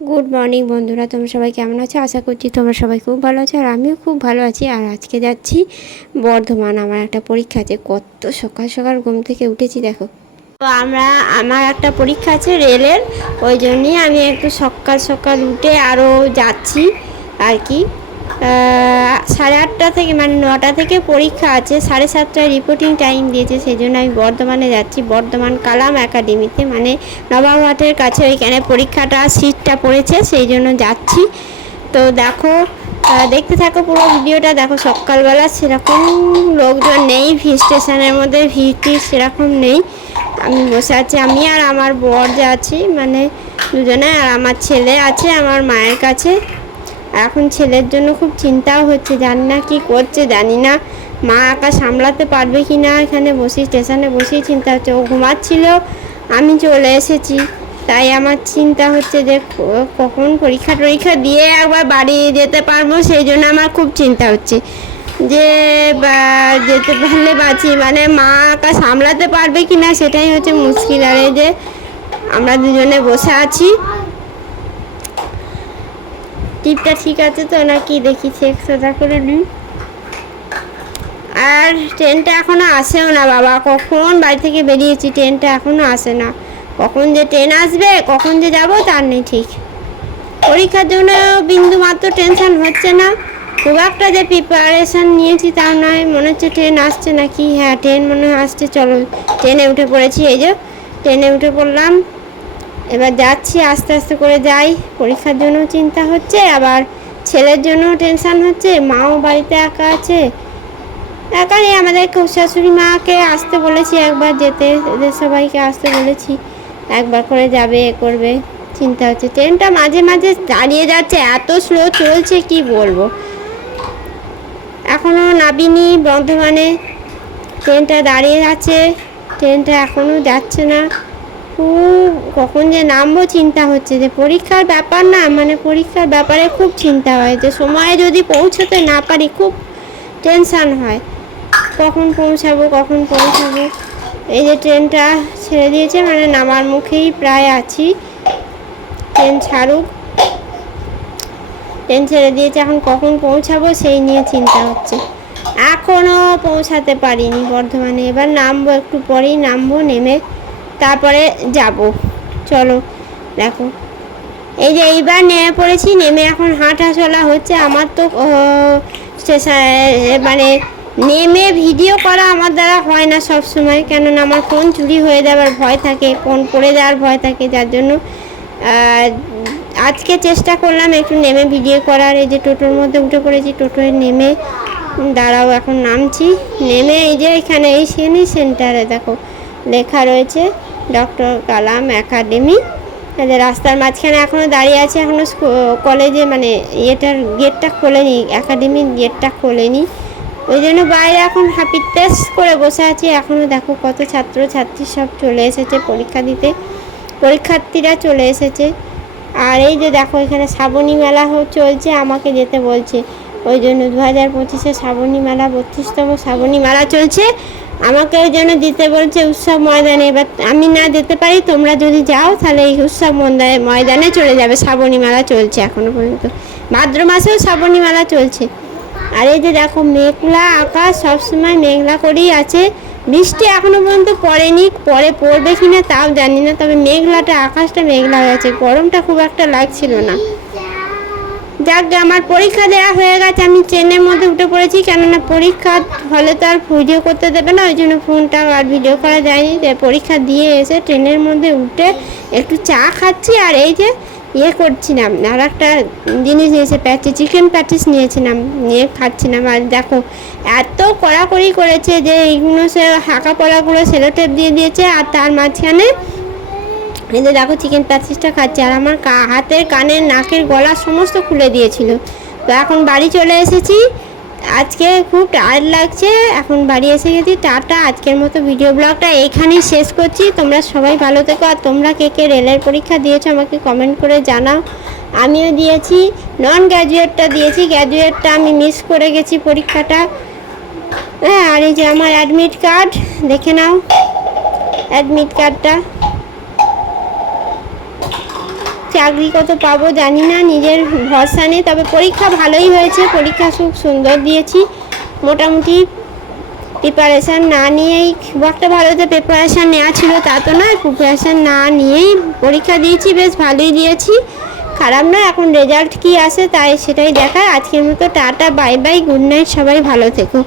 Good morning বন্ধুরা, তোমরা সবাই কেমন আছো? আশা করছি তোমরা সবাই খুব ভালো আছো, আর আমিও খুব ভালো আছি। আর আজকে যাচ্ছি বর্ধমান, আমার একটা পরীক্ষা আছে। কত সকাল সকাল ঘুম থেকে উঠেছি দেখো। তো আমার একটা পরীক্ষা আছে রেলের, ওই জন্যই আমি একটু সকাল সকাল উঠে আরও যাচ্ছি আর কি। 8:30 থেকে মানে 9টা থেকে পরীক্ষা আছে, 7:30টায় রিপোর্টিং টাইম দিয়েছে, সেই জন্য আমি বর্ধমানে যাচ্ছি। বর্ধমান কালাম একাডেমিতে, মানে নবাবহাটের কাছে ওইখানে পরীক্ষাটা সিটটা পড়েছে, সেই জন্য যাচ্ছি। তো দেখো, দেখতে থাকো পুরো ভিডিওটা। দেখো সকালবেলা সেরকম লোকজন নেই, স্টেশনের মধ্যে ভিড় সেরকম নেই। আমি বসে আছি, আমি আর আমার বর যে আছি, মানে দুজনে, আর আমার ছেলে আছে আমার মায়ের কাছে। এখন ছেলের জন্য খুব চিন্তাও হচ্ছে, জানি না কী করছে, জানি না মা একা সামলাতে পারবে কি না। এখানে বসে স্টেশনে বসেই চিন্তা হচ্ছে। ও ঘুমাচ্ছিল, আমি চলে এসেছি, তাই আমার চিন্তা হচ্ছে যে কখন পরীক্ষা দিয়ে একবার বাড়ি যেতে পারবো, সেই জন্য আমার খুব চিন্তা হচ্ছে যে যেতে পারলে বাঁচি, মানে মা একা সামলাতে পারবে কি না সেটাই হচ্ছে মুশকিল। আর এই যে আমরা দুজনে বসে আছি। টিপটা ঠিক আছে তো নাকি দেখি, চেক সোজা করে নিই। আর ট্রেনটা এখনও আসেও না বাবা, কখন বাড়ি থেকে বেরিয়েছি, ট্রেনটা এখনও আসে না। কখন যে ট্রেন আসবে, কখন যে যাব তার নেই ঠিক। পরীক্ষার জন্য বিন্দু মাত্র টেনশন হচ্ছে না, খুব একটা যে প্রিপারেশান নিয়েছি তাও নয়। মনে হচ্ছে ট্রেন আসছে নাকি, হ্যাঁ ট্রেন মনে হয় আসছে। চলো ট্রেনে উঠে পড়েছি, এই যে ট্রেনে উঠে পড়লাম। এবার যাচ্ছি, আস্তে আস্তে করে যাই। পরীক্ষার জন্য চিন্তা হচ্ছে, আবার ছেলের জন্য টেনশান হচ্ছে। মাও বাড়িতে একা আছে, একা নেই, আমাদের শাশুড়ি মাকে আসতে বলেছি একবার, যেতে এদের সবাইকে আসতে বলেছি, একবার করে যাবে এ করবে। চিন্তা হচ্ছে, ট্রেনটা মাঝে মাঝে দাঁড়িয়ে যাচ্ছে, এত স্লো চলছে কি বলবো। এখনও নামিনি বর্ধমানে, ট্রেনটা দাঁড়িয়ে আছে, ট্রেনটা এখনও যাচ্ছে না। কখন যে নামবো চিন্তা হচ্ছে। যে পরীক্ষার ব্যাপার না, মানে পরীক্ষার ব্যাপারে খুব চিন্তা হয়, যে সময়ে যদি পৌঁছতে না পারি খুব টেনশান হয়, কখন পৌঁছাবো। এই যে ট্রেনটা ছেড়ে দিয়েছে, মানে নামার মুখেই প্রায় আছি, ট্রেন ছাড়ুক। ট্রেন ছেড়ে দিয়েছে, এখন কখন পৌঁছাবো সেই নিয়ে চিন্তা হচ্ছে। এখনও পৌঁছাতে পারিনি বর্ধমানে, এবার নামবো, একটু পরেই নামবো, নেমে তারপরে যাব। চলো দেখো, এই যে এইবার নেমে পড়েছি, নেমে এখন হাঁটা চলা হচ্ছে। আমার তো মানে নেমে ভিডিও করা আমার দ্বারা হয় না সব সময়, কেননা আমার ফোন চুরি হয়ে যাওয়ার ভয় থাকে, ফোন পড়ে যাওয়ার ভয় থাকে, যার জন্য আজকে চেষ্টা করলাম একটু নেমে ভিডিও করার। এই যে টোটোর মধ্যে উঠে পড়েছি, টোটোয় নেমে দাঁড়াও, এখন নামছি। নেমে এই যে এখানে এই সেন্টারে দেখো লেখা রয়েছে ডক্টর কালাম একাডেমি। রাস্তার মাঝখানে এখনও দাঁড়িয়ে আছে, এখনও কলেজে মানে গেটটা খোলেনি, একাডেমির গেটটা খোলেনি, ওই জন্য বাইরে এখন হ্যাপি টেস্ট করে বসে আছি। এখনও দেখো কত ছাত্রছাত্রী সব চলে এসেছে পরীক্ষা দিতে, পরীক্ষার্থীরা চলে এসেছে। আর এই যে দেখো এখানে শ্রাবণী মেলা চলছে, আমাকে যেতে বলছে, ওই জন্য 2025 শ্রাবণী মেলা, 32তম শ্রাবণী মেলা চলছে, আমাকে ওই জন্য দিতে বলছে উৎসব ময়দানে। এবার আমি না যেতে পারি, তোমরা যদি যাও তাহলে এই উৎসব ময়দানে চলে যাবে। শ্রাবণী মেলা চলছে এখনও পর্যন্ত, ভাদ্র মাসেও শ্রাবণী মেলা চলছে। আর এই যে দেখো মেঘলা আকাশ, সবসময় মেঘলা করেই আছে, বৃষ্টি এখনও পর্যন্ত পড়েনি, পরে পড়বে কি না তাও জানি না, তবে আকাশটা মেঘলা হয়ে আছে, গরমটা খুব একটা লাগছিল না। যাক, আমার পরীক্ষা দেওয়া হয়ে গেছে, আমি ট্রেনের মধ্যে উঠে পড়েছি, কেননা পরীক্ষা হলে তো আর ভিডিও করতে দেবে না, ওই জন্য ফোনটা আর ভিডিও করা যায়নি। পরীক্ষা দিয়ে এসে ট্রেনের মধ্যে উঠে একটু চা খাচ্ছি, আর এই যে করছিলাম, আর একটা জিনিস নিয়েছে, চিকেন প্যাটিস নিয়েছিলাম, নিয়ে খাচ্ছিলাম। আর দেখো এত কড়াকড়ি করেছে যে এইগুলো হাঁকা পড়াগুলো সেলোটেপ দিয়ে দিয়েছে, আর তার মাঝখানে এই যে দেখো চিকেন প্যাটিসটা খাচ্ছে, আর আমার হাতের কানের নাকের গলা সমস্ত খুলে দিয়েছিল। তো এখন বাড়ি চলে এসেছি, আজকে খুব টায়ার্ড লাগছে, এখন বাড়ি এসে গেছি। টাটা, আজকের মতো ভিডিও ব্লগটা এইখানেই শেষ করছি। তোমরা সবাই ভালো থেকো, আর তোমরা কে কে রেলের পরীক্ষা দিয়েছো আমাকে কমেন্ট করে জানাও। আমিও দিয়েছি, নন গ্র্যাজুয়েটটা দিয়েছি, গ্র্যাজুয়েটটা আমি মিস করে গেছি পরীক্ষাটা। হ্যাঁ, আর এই যে আমার অ্যাডমিট কার্ড, দেখে নাও অ্যাডমিট কার্ডটা। চাকরি কত পাবো জানি না, নিজের ভরসা নেই। তবে পরীক্ষা ভালোই হয়েছে, পরীক্ষা খুব সুন্দর দিয়েছি। মোটামুটি প্রিপারেশান না নিয়েই, খুব একটা ভালোতে প্রিপারেশান নেওয়া ছিল তা তো নয়, প্রিপারেশান না নিয়েই পরীক্ষা দিয়েছি, বেশ ভালোই দিয়েছি, খারাপ না। এখন রেজাল্ট কি আসে তাই সেটাই দেখার। আজকের মতো tata, bye bye, good night, সবাই ভালো থেকো।